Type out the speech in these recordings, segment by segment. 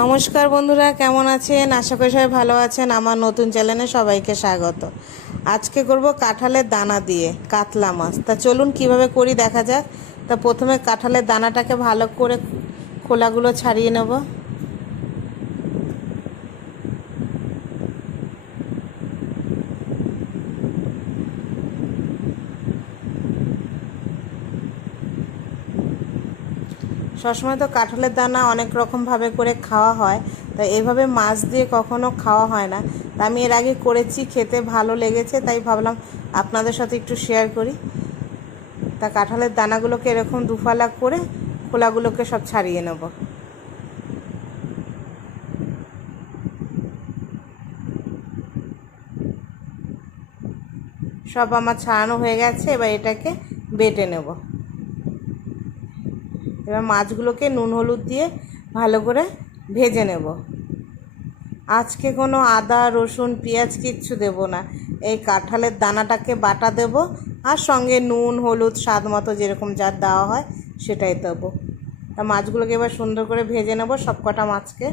নমস্কার বন্ধুরা, কেমন আছেন? আশা করি সবাই ভালো আছেন। আমার নতুন চ্যানেলে সবাইকে স্বাগত। আজকে করব কাঁঠালের দানা দিয়ে কাতলা মাছ। তা চলুন কিভাবে করি দেখা যাক। তা প্রথমে কাঁঠালের দানাটাকে ভালো করে খোলাগুলো ছাড়িয়ে নেব। সবসময় তো কাঁঠালের দানা অনেক রকমভাবে করে খাওয়া হয়, তা এভাবে মাছ দিয়ে কখনো খাওয়া হয় না। তা আমি এর আগে করেছি, খেতে ভালো লেগেছে, তাই ভাবলাম আপনাদের সাথে একটু শেয়ার করি। তা কাঁঠালের দানাগুলোকে এরকম দুফালা করে খোলাগুলোকে সব ছাড়িয়ে নেব। সব আমার ছাড়ানো হয়ে গেছে, এবার এটাকে বেটে নেব। এবার মাছগুলোকে নুন হলুদ দিয়ে ভালো করে ভেজে নেব। আজকে কোনো আদা রসুন পেঁয়াজ কিচ্ছু দেব না, এই কাঁঠালের দানাটাকে বাটা দেব, আর সঙ্গে নুন হলুদ স্বাদ মতো যেরকম যা দেওয়া হয় সেটাই দেবো। তা মাছগুলোকে এবার সুন্দর করে ভেজে নেব, সব কটা মাছকে।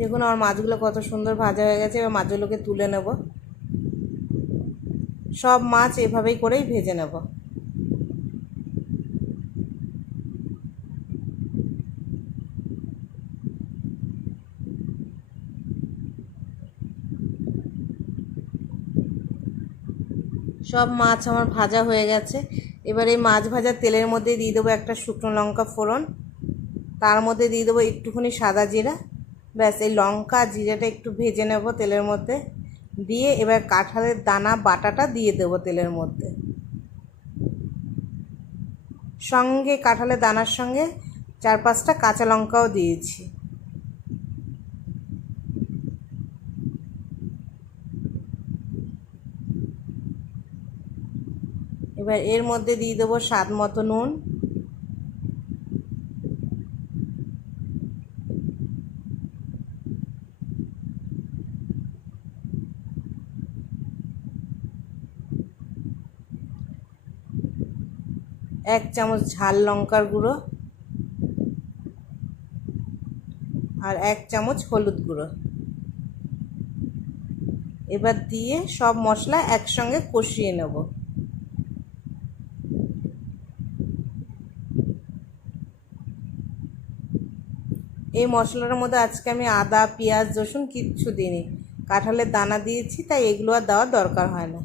দেখুন আমার মাছগুলো কত সুন্দর ভাজা হয়ে গেছে। এবার মাছগুলোকে তুলে নেব। সব মাছ এভাবেই করেই ভেজে নেব। সব মাছ আমার ভাজা হয়ে গেছে। এবার এই মাছ ভাজার তেলের মধ্যে দিয়ে দেবো একটা শুকনো লঙ্কা ফোড়ন, তার মধ্যে দিয়ে দেবো একটুখানি সাদা জিরা। ব্যাস, এই লঙ্কা জিরাটা একটু ভেজে নেব তেলের মধ্যে দিয়ে। এবার কাঁঠালের দানা বাটাটা দিয়ে দেবো তেলের মধ্যে। সঙ্গে কাঁঠালের দানার সঙ্গে 4-5টা কাঁচা লঙ্কাও দিয়েছি। এবার এর মধ্যে দিয়ে দেবো স্বাদ মতো নুন, এক চামচ ঝাল লঙ্কার গুঁড়ো, আর 1 চামচ হলুদ গুঁড়ো। এবার দিয়ে সব মশলা একসঙ্গে কষিয়ে নেব। এই মশলার মধ্যে আজকে আমি আদা পেঁয়াজ রসুন কিচ্ছু দিইনি, কাঁঠালের দানা দিয়েছি, তাই এগুলো আর দেওয়ার দরকার হয় না।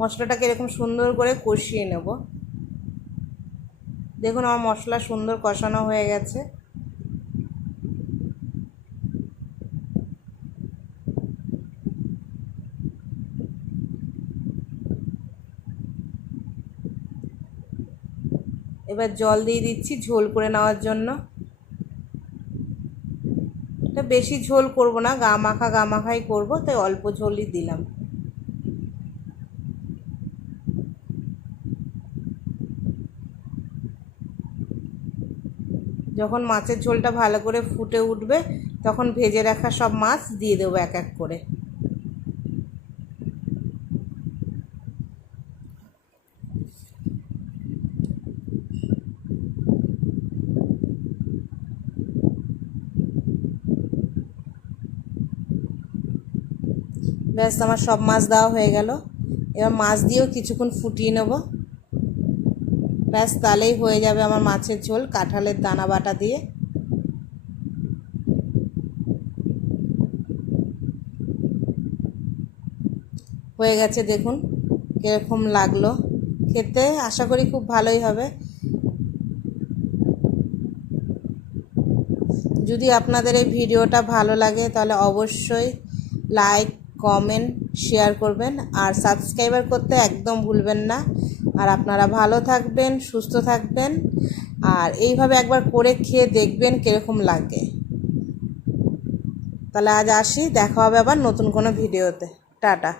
মশলাটাকে এরকম সুন্দর করে কষিয়ে নেব। দেখুন আমার মশলা সুন্দর কষানো হয়ে গেছে। এবার জল দিয়ে দিচ্ছি ঝোল করে নেওয়ার জন্য। এটা বেশি ঝোল করব না, গা মাখাই করব, তাই অল্প ঝোলই দিলাম। যখন মাছের ঝোলটা ভালো করে ফুটে উঠবে, তখন ভেজে রাখা সব মাছ দিয়ে দেবো এক এক করে। ব্যাস, আমার সব মাছ দেওয়া হয়ে গেল। এবার মাছ দিয়েও কিছুক্ষণ ফুটিয়ে নেব। ব্যাস, তাহলেই হয়ে যাবে আমার মাছের ঝোল কাঁঠালের দানা বাটা দিয়ে। হয়ে গেছে, দেখুন কীরকম লাগলো খেতে। আশা করি খুব ভালোই হবে। যদি আপনাদের এই ভিডিওটা ভালো লাগে তাহলে অবশ্যই লাইক কমেন্ট শেয়ার করবেন, আর সাবস্ক্রাইবার করতে একদম ভুলবেন না। আর আপনারা ভালো থাকবেন, সুস্থ থাকবেন, আর এইভাবে একবার করে খেয়ে দেখবেন কীরকম লাগে। তাহলে আজ আসি, দেখা হবে আবার নতুন কোনো ভিডিওতে। টাটা।